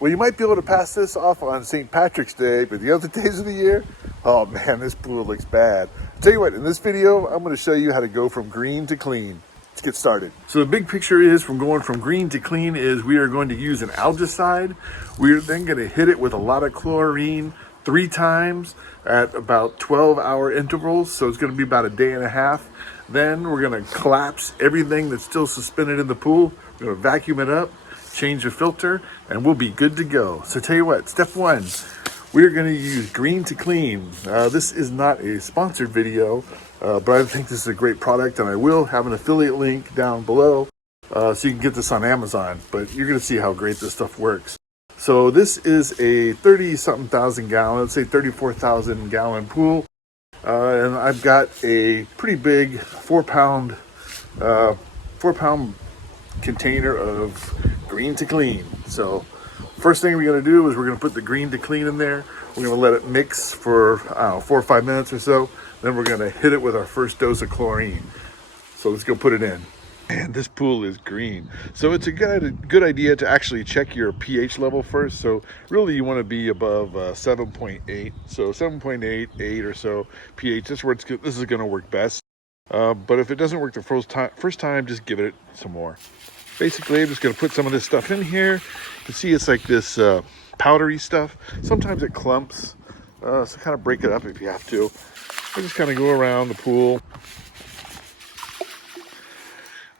Well, you might be able to pass this off on St. Patrick's Day, but the other days of the year, oh man, this pool looks bad. I'll tell you what, in this video, I'm going to show you how to go from green to clean. Let's get started. So the big picture is from going from green to clean is we are going to use an algicide. We're then going to hit it with a lot of chlorine 3 times at about 12-hour intervals. So it's going to be about a day and a half. Then we're going to collapse everything that's still suspended in the pool. We're going to vacuum it up, change the filter, and we'll be good to go. So tell you what, step 1, we're going to use green to clean. This is not a sponsored video, but I think this is a great product, and I will have an affiliate link down below so you can get this on Amazon, but you're going to see how great this stuff works. So this is a 30-something thousand gallon, let's say 34,000 gallon pool, and I've got a pretty big 4-pound container of green to clean. So first thing we're going to do is we're going to put the green to clean in there. We're going to let it mix for, I don't know, 4 or 5 minutes or so. Then we're going to hit it with our first dose of chlorine. So let's go put it in. And this pool is green. So it's a good idea to actually check your pH level first. So really you want to be above 7.8. So 7.8, 8 or so pH. This is going to work best. But if it doesn't work the first time, just give it some more. Basically, I'm just going to put some of this stuff in here. You can see it's like this powdery stuff. Sometimes it clumps, so kind of break it up if you have to. I just kind of go around the pool.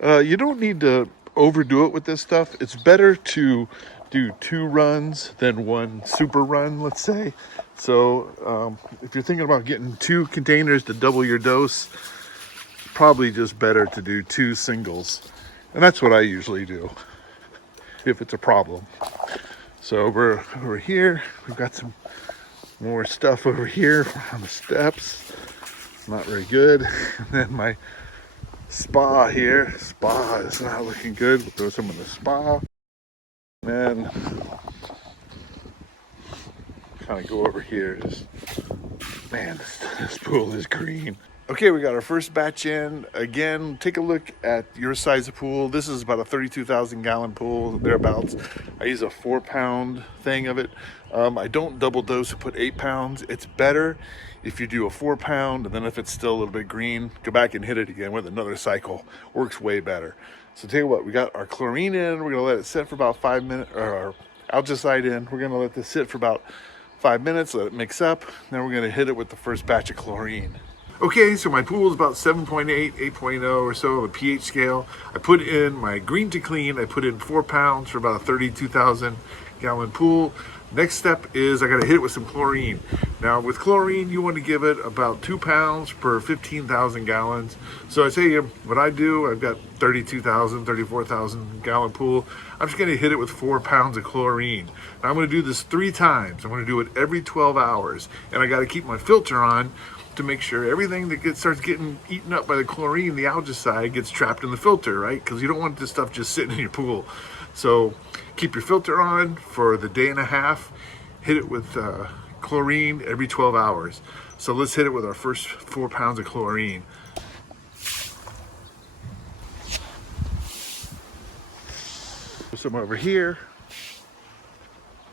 You don't need to overdo it with this stuff. It's better to do 2 runs than 1 super run, let's say. So if you're thinking about getting 2 containers to double your dose, probably just better to do 2 singles. And that's what I usually do if it's a problem. So we're over here. We've got some more stuff over here on the steps. Not very good. And then my spa here. Spa is not looking good. We'll throw some in the spa. And kind of go over here. Just, man, this pool is green. Okay, we got our first batch in. Again, take a look at your size of pool. This is about a 32,000 gallon pool, thereabouts. I use a 4-pound thing of it. I don't double dose and put 8 pounds. It's better if you do a 4-pound, and then if it's still a little bit green, go back and hit it again with another cycle. Works way better. So tell you what, we got our chlorine in. We're gonna let it sit for about 5 minutes, or our algicide in. We're gonna let this sit for about 5 minutes, let it mix up. Then we're gonna hit it with the first batch of chlorine. Okay, so my pool is about 7.8, 8.0 or so on the pH scale. I put in my green to clean. I put in 4 pounds for about a 32,000 gallon pool. Next step is I gotta hit it with some chlorine. Now with chlorine, you want to give it about 2 pounds per 15,000 gallons. So I tell you what I do, I've got 32,000, 34,000 gallon pool. I'm just gonna hit it with 4 pounds of chlorine. Now I'm gonna do this 3 times. I'm gonna do it every 12 hours. And I gotta keep my filter on to make sure everything that starts getting eaten up by the chlorine, the algicide, gets trapped in the filter, right? Because you don't want this stuff just sitting in your pool. So keep your filter on for the day and a half. Hit it with chlorine every 12 hours. So let's hit it with our first 4 pounds of chlorine. Put some over here.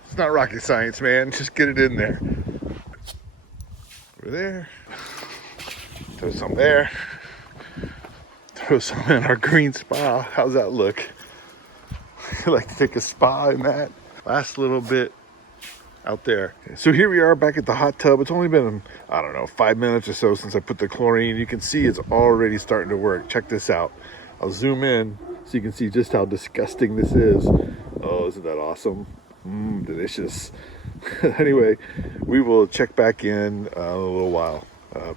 It's not rocket science, man. Just get it in there. Over there. Throw some there. Throw some in our green spa. How's that look? I like to take a spa in that. Last little bit out there. So here we are back at the hot tub. It's only been, I don't know, 5 minutes or so since I put the chlorine. You can see it's already starting to work. Check this out. I'll zoom in so you can see just how disgusting this is. Oh, isn't that awesome? Delicious. Anyway, we will check back in a little while.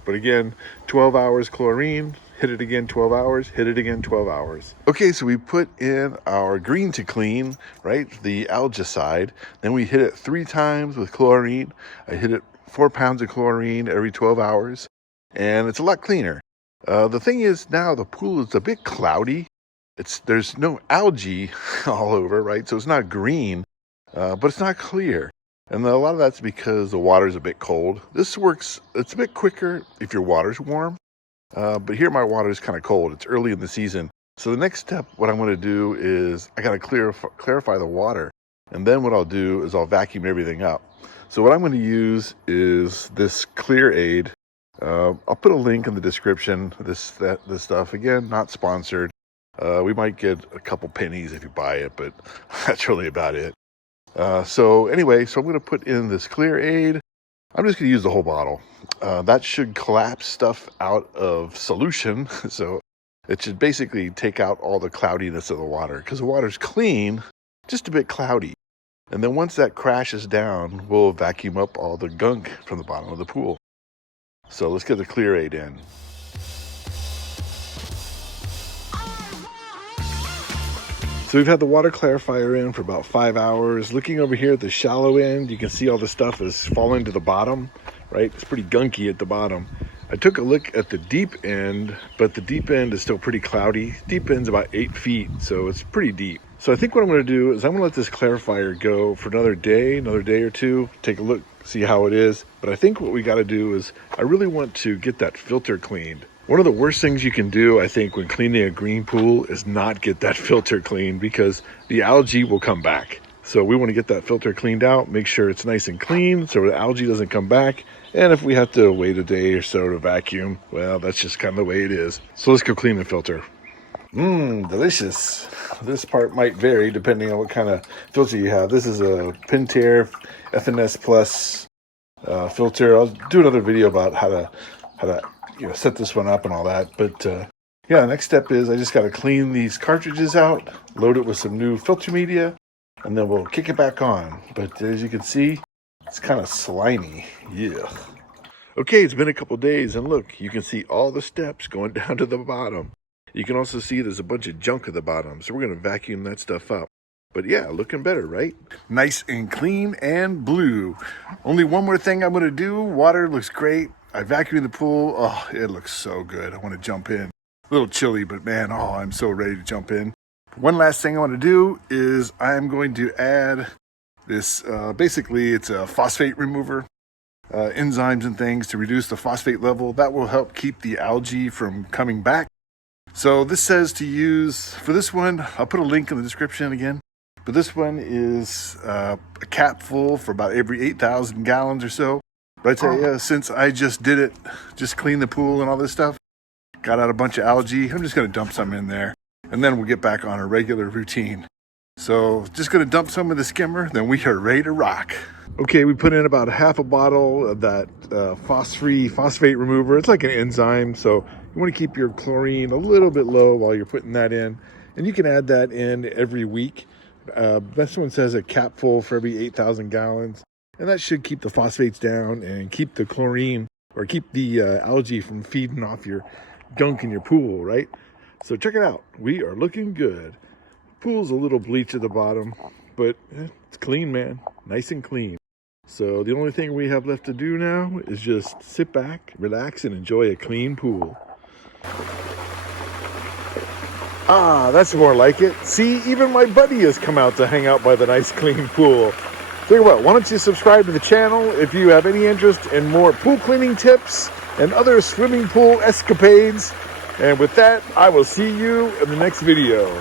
But again, 12 hours chlorine, hit it again 12 hours, hit it again 12 hours. Okay, so we put in our green to clean, right? The algicide. Then we hit it 3 times with chlorine. I hit it 4 pounds of chlorine every 12 hours. And it's a lot cleaner. The thing is now the pool is a bit cloudy. There's no algae all over, right? So it's not green, but it's not clear. And a lot of that's because the water's a bit cold. This works, it's a bit quicker if your water's warm. But here my water is kind of cold. It's early in the season. So the next step, what I'm going to do is I got to clarify the water. And then what I'll do is I'll vacuum everything up. So what I'm going to use is this Clear Aid. I'll put a link in the description. This stuff, again, not sponsored. We might get a couple pennies if you buy it, but that's really about it. So anyway, so I'm going to put in this Clear Aid. I'm just going to use the whole bottle. That should collapse stuff out of solution. So it should basically take out all the cloudiness of the water, because the water's clean, just a bit cloudy. And then once that crashes down, we'll vacuum up all the gunk from the bottom of the pool. So let's get the Clear Aid in. So we've had the water clarifier in for about 5 hours. Looking over here at the shallow end, you can see all the stuff is falling to the bottom, right? It's pretty gunky at the bottom. I took a look at the deep end, but the deep end is still pretty cloudy. Deep end's about 8 feet, so it's pretty deep. So I think what I'm going to do is I'm going to let this clarifier go for another day or two, take a look, see how it is. But I think what we got to do is I really want to get that filter cleaned. One of the worst things you can do, I think, when cleaning a green pool is not get that filter cleaned, because the algae will come back. So we want to get that filter cleaned out, make sure it's nice and clean so the algae doesn't come back. And if we have to wait a day or so to vacuum, well, that's just kind of the way it is. So let's go clean the filter. Delicious. This part might vary depending on what kind of filter you have. This is a Pentair FNS Plus filter. I'll do another video about how to set this one up and all that. But yeah, next step is I just got to clean these cartridges out, load it with some new filter media, and then we'll kick it back on. But as you can see, it's kind of slimy. Yeah. Okay, it's been a couple days, and look, you can see all the steps going down to the bottom. You can also see there's a bunch of junk at the bottom, so we're going to vacuum that stuff up. But yeah, looking better, right? Nice and clean and blue. Only one more thing I'm going to do. Water looks great. I vacuumed the pool. Oh, it looks so good. I want to jump in. A little chilly, but man, I'm so ready to jump in. One last thing I want to do is I'm going to add this, basically it's a phosphate remover, enzymes and things to reduce the phosphate level. That will help keep the algae from coming back. So this says to use, for this one, I'll put a link in the description again, but this one is a cap full for about every 8,000 gallons or so. But I tell you, since I just did it, just cleaned the pool and all this stuff, got out a bunch of algae, I'm just going to dump some in there, and then we'll get back on a regular routine. So just going to dump some in the skimmer, then we are ready to rock. Okay, we put in about half a bottle of that phosphate remover. It's like an enzyme, so you want to keep your chlorine a little bit low while you're putting that in. And you can add that in every week. This one says a cap full for every 8,000 gallons. And that should keep the phosphates down and keep the chlorine, or keep the algae from feeding off your gunk in your pool, right? So check it out. We are looking good. Pool's a little bleach at the bottom, but it's clean, man. Nice and clean. So the only thing we have left to do now is just sit back, relax, and enjoy a clean pool. Ah, that's more like it. See, even my buddy has come out to hang out by the nice clean pool. Tell you what, why don't you subscribe to the channel if you have any interest in more pool cleaning tips and other swimming pool escapades. And with that, I will see you in the next video.